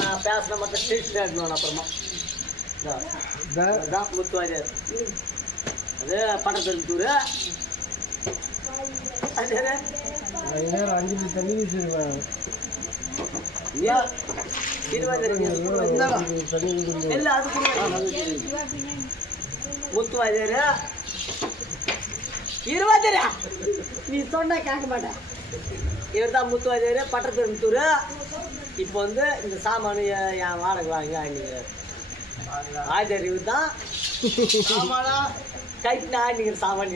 நான் பேசின மட்டும் ஸ்டேஷன் எடுக்கணும் அப்புறமா முத்துவாஜர் அது பட்டத்தூர் அஞ்சு தண்ணி வீசிருவேன் முத்துவாஜர் 20 நீ சொன்னா கேட்க மாட்டேன். இவர் தான் முத்துவாஜர் பட்டத்தூர். இப்போ வந்து இந்த சாமானு என் வாடகை வாங்க ஆடிக்கிறார். ஆஜர் இவர் தான் கைட்டு ஆடிக்கிற சாமான்.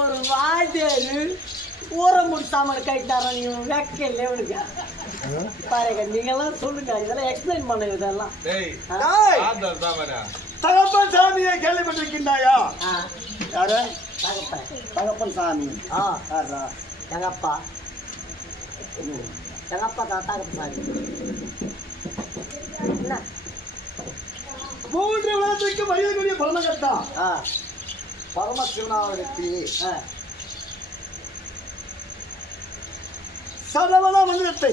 ஒரு வாஜர் ஊரை முடி சாமான கைட்டாரா நீங்க வைக்கல இவனுக்கு பாருங்க. நீங்கெல்லாம் சொல்லுங்க, இதெல்லாம் எக்ஸ்பிளைன் பண்ணுங்க. இதெல்லாம் தகப்பன் சாமியை கேள்விப்பட்டிருக்கின்றாயா? யாரு? தகப்பன் தகப்பன் சாமி. எங்கப்பா எங்கப்பா தான் தகப்பன் சாமி. என்ன 3 வருடத்துக்கு வயதுக்குரிய பரமகர்த்தா பரமசிவனாவிற்கு சரவண மந்திரத்தை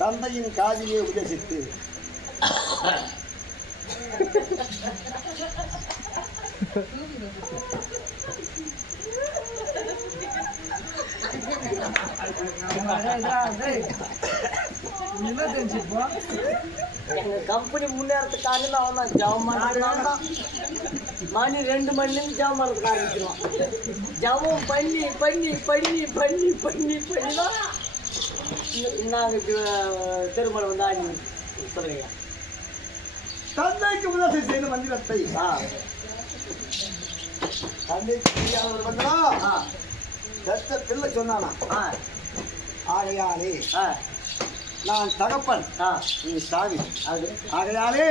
தந்தையின் காதிலே உபதேசித்து எங்க கம்பெனி முன்னேறதுக்காக அவன் தான் ஜவம் பண்ணுறான். மணி 2 மணிலேருந்து ஜவம் பண்ணுறதுக்கு ஆரம்பிச்சிருவான். ஜவம் பண்ணி பண்ணி பண்ணி பண்ணி பண்ணி பண்ணி தான் நாங்கள் திருமணம் வந்து ஆடி சொல்லுங்க. தந்தைக்கு உபதேசம் செய்த மந்திரத்தை தந்தைக்கு ஒரு வந்தனா பெத்த பிள்ளை சொன்னானா? ஆகையாலே நான் தகப்பன், நீ சாமி. அது ஆகையாலே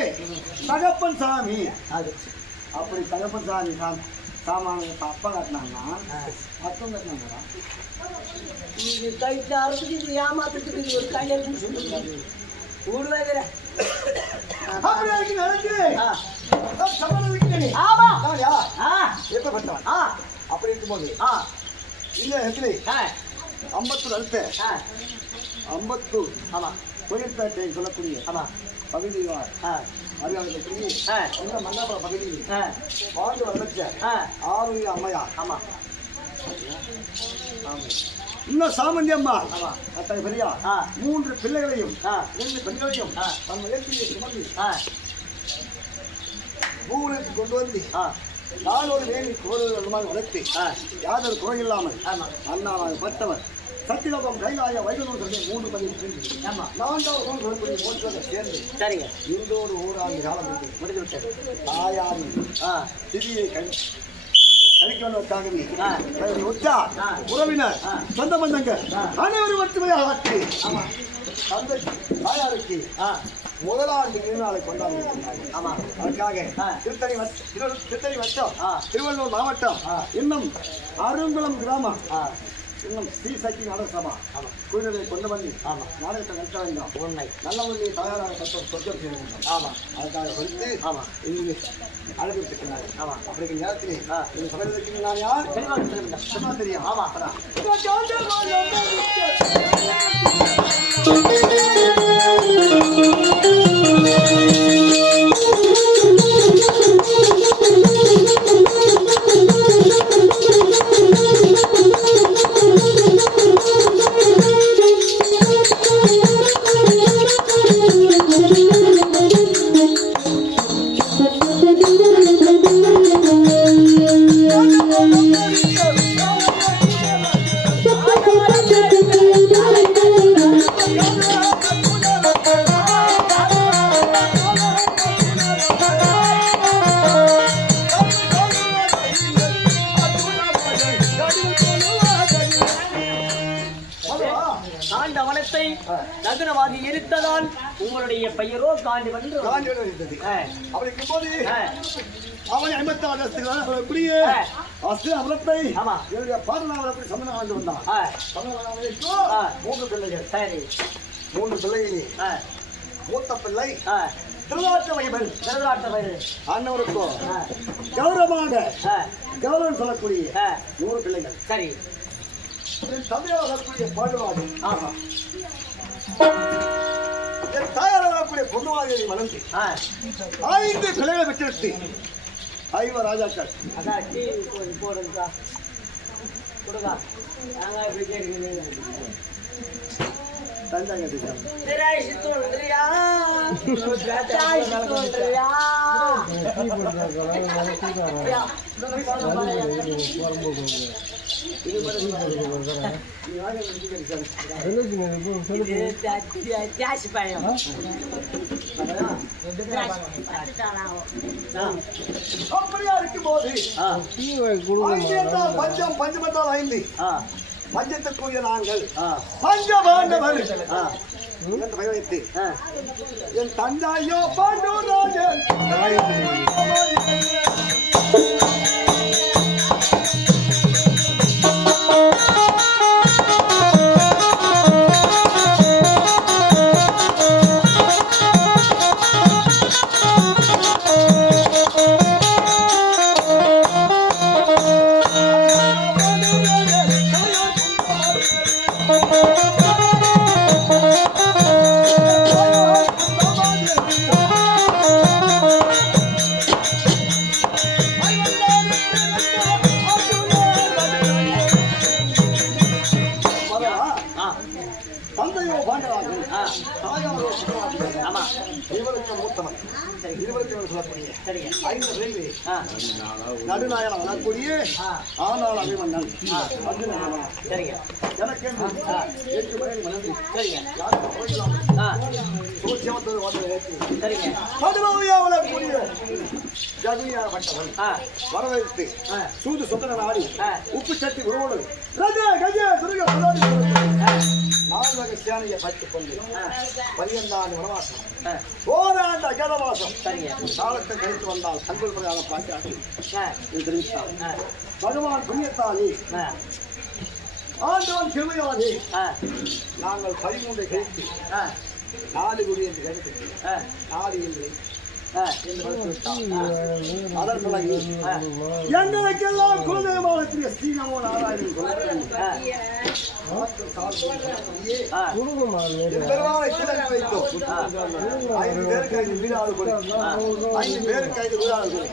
தகப்பன் சாமி. அது அப்படி தகப்பன் சாமி சாமான அப்பா கட்டினாங்கன்னா அத்தம் கட்டினாங்களா? இது கைட்டு அறுத்துக்கு இது ஏமாத்துக்கு இது ஒரு கல்யாணம் சொல்லுங்க. ஊடு வைக்கிற அப்படி இருக்கும்போது இல்ல எப்படி 50 அழுத்த 50 தொழிற்பேட்டை சொல்லக்கூடிய பகுதியார் மன்னாபுர பகுதியில் வாழ்ந்து வரச்ச ஆரோக்கிய அம்மையார். இன்னும் சாமந்தி அம்மா அத்தனை பெரியா 3 பிள்ளைகளையும் 2 பெண்களையும் தன் முயற்சியை சுமந்து ஊருக்கு கொண்டு வந்து நாளோடு வேண்டி கோவில்களுமாய் வளர்த்து யாதொரு குறையில்லாமல் அண்ணாவாக பட்டவர் சத்திலோகம் கைலாய வைகுண்டம் 3 பதிவு 4வது சொல்லக்கூடிய சேர்ந்து சரிங்க. இன்றோடு 1 ஆண்டு காலம் முடிந்து விட்டது. தாயாரின் திதியை கழிக்கவதற்காகவே உற்றார் உறவினர் சொந்த பந்தங்கள் அனைவரும் மட்டுமே ஆற்றி தந்தை தாயாருக்கு முதலாண்டு திருநாளை கொண்டாடி. அதற்காக திருத்தணி வட்டம் திருவள்ளூர் மாவட்டம் இன்னும் அருங்குளம் கிராமம் இன்னும் ஸ்ரீ சக்தி நாடக சபா குழுவை கொண்டு வந்து நாடகத்தை நடத்த வேண்டும். உண்மை நல்ல முறையில் தயாராக சொர்க்கம் செய்ய வேண்டும். அதுக்காக குறித்து இங்கு அழைப்பிருக்கிறார்கள். அப்படி நேரத்தில் இந்த சபையில் நான் யார் சொன்னா தெரியும். நகரவாதி இருத்ததால் உங்களுடைய பெயரோ காண்டி வந்து அப்படி இருக்கும்போது அவன் 56 அப்படியே அவரத்தை என்னுடைய பாடலாளர் சமண ஆண்டு வந்தான். 3 பிள்ளைகள். சரி 3 பிள்ளைகளே மூத்த பிள்ளை திருவிழாட்ட வயது அண்ணவருக்கும் கௌரவமாக ஆ, கௌரவம் சொல்லக்கூடிய ஆ, 100 பிள்ளைகள் சரி என் தந்தையார் வரக்கூடிய பாடுவாடி ஆமா என் தாயார் வரக்கூடிய பொண்ணுவாதியை வளர்ந்து ஆ 5 பிள்ளைகளை பெற்றெடுத்து 5 ராஜாக்கள் அதான் டீ போடுங்கக்கா கொடுக்கா நாங்கள் எப்படி கேட்குறீங்க தந்தாங்க திராட்சை தோன்றியா திராட்சை தோன்றியா திராட்சை பழம் அப்படியா இருக்கும் போது பஞ்சம் பஞ்சமத்தால் 5 பஞ்சத்துக்குரிய நாங்கள் பஞ்சபாண்டவர் என்று பெயர் வைத்து என் தந்தையோ பாண்டவராஜன் தந்தையோ பாண்டவராஜன் தாயாரோ சுத்தவாதிகள். ஆமா இவருக்கு மூத்தவன் இருவருக்கு சொல்லக்கூடிய சரிங்க 5 பேரு நடுநாயகம் வரக்கூடிய ஆனால் அபிமன்னன் சரிங்க எனக்கு 8 மணி மனது சரிங்க யாரும் போய்க்கலாம் சூட்சமத்தோடு வந்து சரிங்க மதுரவையா வரக்கூடிய ஜகுனியாகப்பட்டவன் வரவேற்று சூது சொந்தன ஆடி உப்பு சட்டி உருவோடு ரஜ கஜ துருக புராடி 4 வகை சேனையை பற்றிக் கொண்டு 12 ஆண்டு வனவாசம் ஓராண்டு அகதவாசம் காலத்தை கழித்து வந்தால் கண்கள் பிரகாரம் பார்த்து தெரிவித்தார் பகவான் புண்ணியத்தாலே ஆண்டவன் கிருமையாலே நாங்கள் 13 கழித்து 4 குடி என்று கழித்து 4 என்று எங்களுக்கெல்லாம் குலதெய்வமான ஸ்ரீநமோ நாராயணன் பெருமாளை கிளம்பி வைத்தோம் 5 பேருக்கு 5 வீடாளு கொடு 5 பேருக்கு 5 வீடாளு கொடு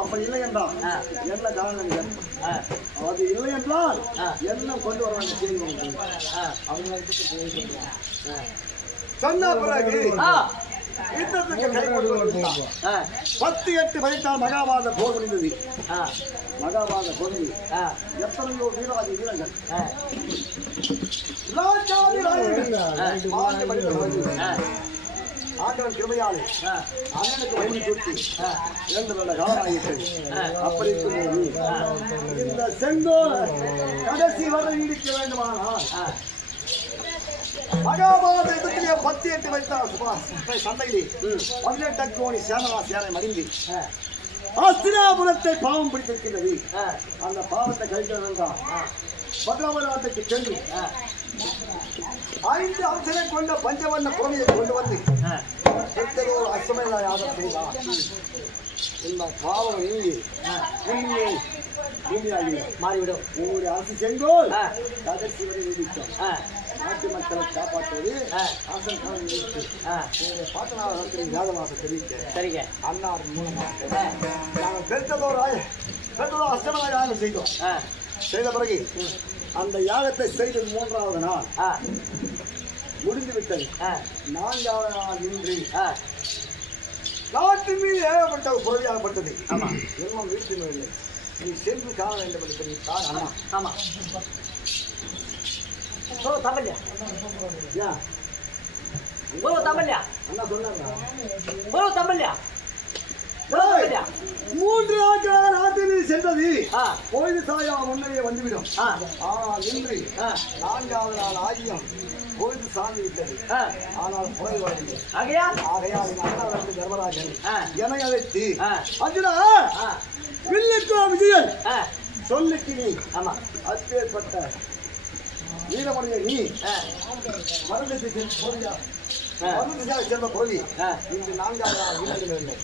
அப்படி இல்லை என்றால் என்ன காரணம் அது இல்லை என்றால் என்ன கொண்டு வர செய்தி சொன்ன பிறகு யுத்தத்துக்கு கை கொண்டு 10-8 வயசால் மகாபாரத போர் முடிந்தது மகாபாரத போர் எத்தனையோ வீராதி வீரர்கள் ஆண்டவன் கிருமையாலே அண்ணனுக்கு வயது சுட்டி 2 நல்ல காலமாயிட்டது அப்படி இருக்கும்போது இந்த செங்கோல் கடைசி வரை நீடிக்க வேண்டுமானால் மகாபாரத யுத்தத்திலே 10-8 வயசால் சண்டையிலே 18 கோடி சேனை மடிந்து அஸ்தினாபுரத்தை பாவம் பிடித்திருக்கின்றது அந்த பாவத்தை கழிக்க வேண்டாம் பத்ராவநாட்டுக்கு சென்று 5 அம்சங்களை கொண்ட பஞ்சவண்ண புறமையை கொண்டு வந்து அசமையா யாதம் செய்தார் இந்த பாவம் நீங்கி பூமியாகி மாறிவிடும் உங்களுடைய அரசு செங்கோல் கடைசி வரை நீடிக்கும் நாட்டு மக்களை காப்பாற்றுவது ஆசன் பாட்டனாக யாதவாசம் தெரிவிக்க அன்னார் மூலமாக நாங்கள் பெருத்ததோ அசமய யாகம் செய்தோம் செய்த பிறகு அந்த யாகத்தை செய்தது 3வது நாள் முடிந்து விட்டது 4வது நாள் இன்று நாட்டின் மீது ஏகப்பட்ட பொருளியாகப்பட்டது இன்னும் வீட்டில் இல்லை நீ சென்று காண வேண்டும் என்று தெரிவித்தார் அண்ணா ஆமா தமிழ்யா தமிழ்யா அண்ணா சொன்னாங்க தமிழ்யா 3 நாட்களாக நாட்டில் சென்றது பொழுது சாயா முன்னரே வந்துவிடும் ஆனால் இன்று 4வது நாள் ஆகியும் பொழுது சார்ந்து விட்டது ஆனால் குறைவதில்லை ஆகையால் தர்மராஜன் என அழைத்து அர்ஜுனா வில்லுக்கு விஜயன் சொல்லுக்கு நீ அப்பேற்பட்ட வீரமணிய நீ மருந்தை சேர்ந்த புறவி இன்று 4வது இல்லை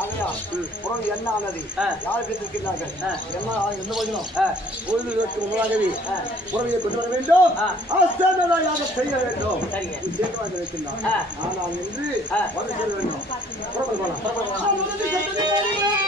ஆகையால் புறவி என்ன ஆனது யார் பேசிருக்கிறார்கள் என்ன எந்த போதிலும் பொழுதுக்கு முன்னாகவே புறவியை கொண்டு வர வேண்டும் ஆஸ்தானதாக செய்ய வேண்டும் சேர்ந்து வைக்கின்றான் ஆனால் என்று வந்து சேர வேண்டும் புறப்பட்டு போகலாம்